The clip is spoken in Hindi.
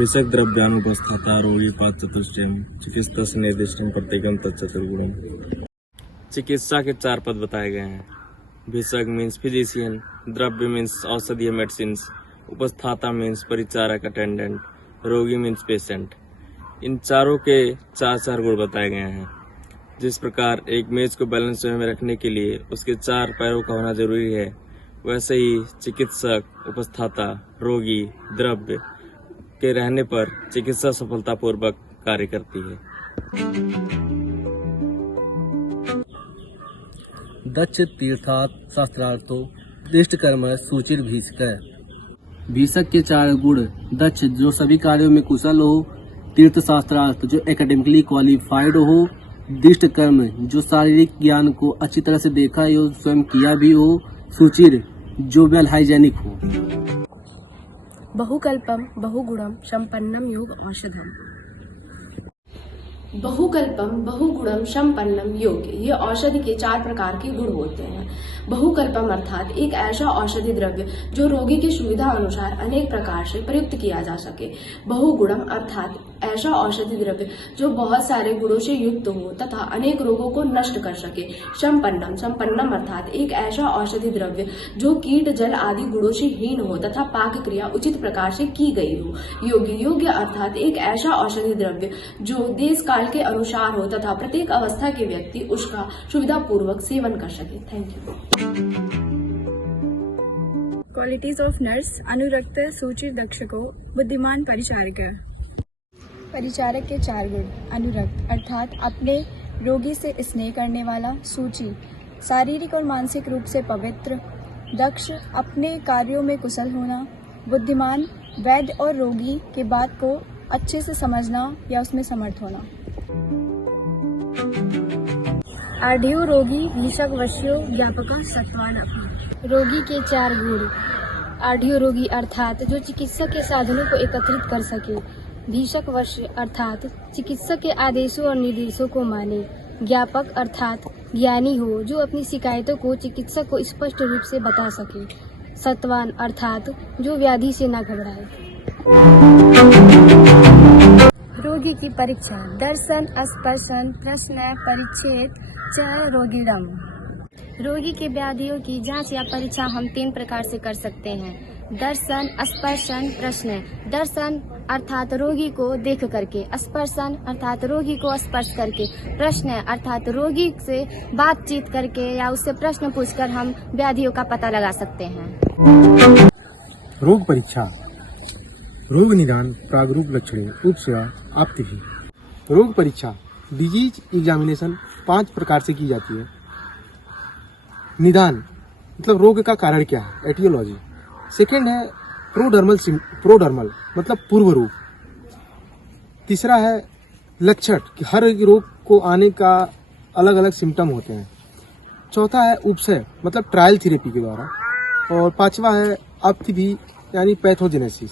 विषक द्रव्यानुपस्थाता रोगीपातचतुष्टयम् चिकित्सक निर्दिष्टम प्रत्येकम तच्चतुर्गुणम्। चिकित्सा के 4 पद बताए गए हैं। विषक मीन्स फिजिशियन, द्रव्य मीन्स औषधीय मेडिसिन, उपस्थाता मीन्स परिचारक अटेंडेंट, रोगी मीन्स पेशेंट। इन चारों के 4 गुण बताए गए हैं। जिस प्रकार एक मेज को बैलेंस में रखने के लिए उसके 4 पैरों का होना जरूरी है, वैसे ही चिकित्सक, उपस्थाता, रोगी, द्रव्य के रहने पर चिकित्सा सफलतापूर्वक कार्य करती है। दक्ष तीर्थात् शास्त्रार्थो दृष्टकर्म सूचिर भीषक। भीषक के 4 गुण: दक्ष जो सभी कार्यों में कुशल हो, तीर्थ शास्त्रार्थ जो एकेडमिकली क्वालिफाइड हो, दृष्ट कर्म जो शारीरिक ज्ञान को अच्छी तरह से देखा हो, स्वयं किया भी हो, सुचिर जो वेल हाइजेनिक हो। बहुकल्पम बहुगुणम संपन्नम योग औषधम। बहुकल्पम बहुगुणम संपन्नम योग, ये औषधि के 4 प्रकार के गुण होते हैं। बहुकल्पम अर्थात एक ऐसा औषधि द्रव्य जो रोगी की सुविधा अनुसार अनेक प्रकार से प्रयुक्त किया जा सके। बहुगुणम अर्थात ऐसा औषधि द्रव्य जो बहुत सारे गुणों से युक्त हो तथा अनेक रोगों को नष्ट कर सके। संपन्नम संपन्नम अर्थात एक ऐसा औषधि द्रव्य जो कीट जल आदि गुणों से हीन हो तथा पाक क्रिया उचित प्रकार से की गई हो। योग्य योग्य अर्थात एक ऐसा औषधि द्रव्य जो देश काल के अनुसार हो तथा प्रत्येक अवस्था के व्यक्ति उसका सुविधा पूर्वक सेवन कर सके। Thank you. Qualities of nurse: अनुरक्त, सूचिर, दक्षको, बुद्धिमान, परिचारक। परिचारक के 4 गुण: अनुरक्त अर्थात अपने रोगी से स्नेह करने वाला, सूचि शारीरिक और मानसिक रूप से पवित्र, दक्ष अपने कार्यों में कुशल होना, बुद्धिमान वैद्य और रोगी के बात को अच्छे से समझना या उसमें समर्थ होना। आढ़ियो रोगी विषक वश्यो ज्ञापक सत्वान। रोगी के 4 गुण: आढ़ियो रोगी अर्थात जो चिकित्सक के साधनों को एकत्रित कर सके, भीषक वश्य अर्थात चिकित्सक के आदेशों और निर्देशों को माने, ज्ञापक अर्थात ज्ञानी हो जो अपनी शिकायतों को चिकित्सक को स्पष्ट रूप से बता सके, सत्वान अर्थात जो व्याधि से न घबराए। रोगी की परीक्षा: दर्शन, स्पर्शन, प्रश्न, परिच्छेद च रोगीडम। रोगी के व्याधियों की जांच या परीक्षा हम 3 प्रकार से कर सकते हैं: दर्शन, स्पर्शन, प्रश्न। दर्शन अर्थात रोगी को देख करके, स्पर्शन अर्थात रोगी को स्पर्श करके, प्रश्न अर्थात रोगी से बातचीत करके या उससे प्रश्न पूछकर हम व्याधियों का पता लगा सकते हैं। रोग परीक्षा: रोग निदान, प्रागरूप लक्षणे, उपसेवा, आपतिभि। रोग परीक्षा डिजीज एग्जामिनेशन 5 प्रकार से की जाती है। निदान मतलब रोग का कारण क्या है, एटियोलॉजी। सेकेंड है प्रोडर्मल मतलब पूर्व रूप। तीसरा है लक्षण कि हर रोग को आने का अलग अलग सिम्टम होते हैं। चौथा है उपसय मतलब ट्रायल थेरेपी के द्वारा। और 5वां है आपतिभि यानी पैथोजेनेसिस।